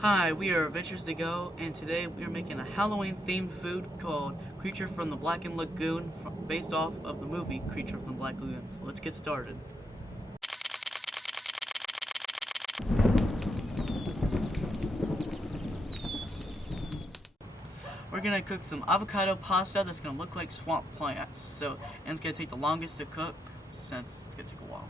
Hi, we are Adventures to Go, and today we are making a Halloween-themed food called Creature from the Blackened Lagoon, based off of the movie Creature from the Black Lagoon. So let's get started. We're gonna cook some avocado pasta that's gonna look like swamp plants. And it's gonna take the longest to cook since it's gonna take a while.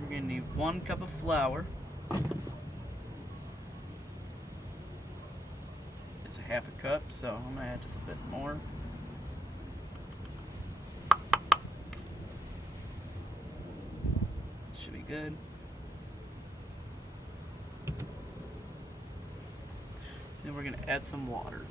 We're gonna need 1 cup of flour. It's a half a cup, so I'm gonna add just a bit more. Should be good. Then we're gonna add some water.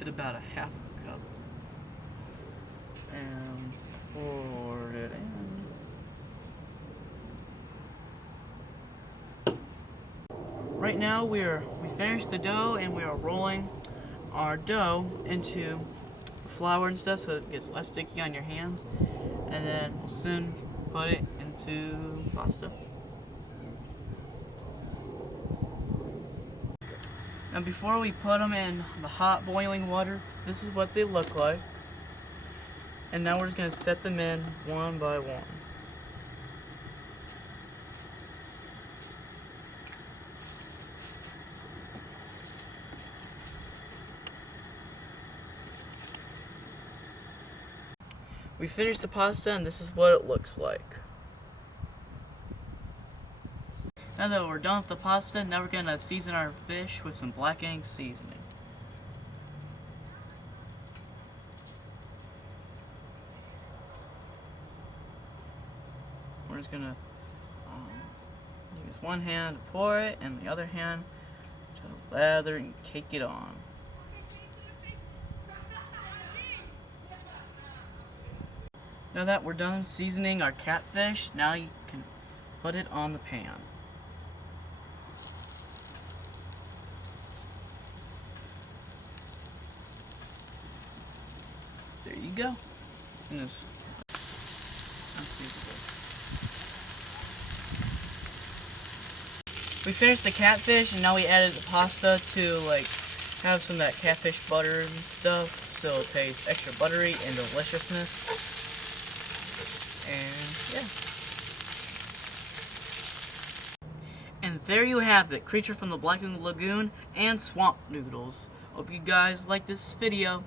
At about a half a cup. And pour it in. Right now we finished the dough and we are rolling our dough into flour and stuff so it gets less sticky on your hands, and then we'll soon put it into pasta. Now before we put them in the hot boiling water, this is what they look like. And now we're just going to set them in one by one. We finished the pasta and this is what it looks like. Now that we're done with the pasta, now we're going to season our fish with some blackened seasoning. We're just going to use one hand to pour it and the other hand to lather and cake it on. Now that we're done seasoning our catfish, now you can put it on the pan. There you go. And this. We finished the catfish and now we added the pasta to have some of that catfish butter and stuff, so it'll taste extra buttery and deliciousness. And yeah. And there you have it, Creature from the Blackened Lagoon and swamp noodles. Hope you guys like this video.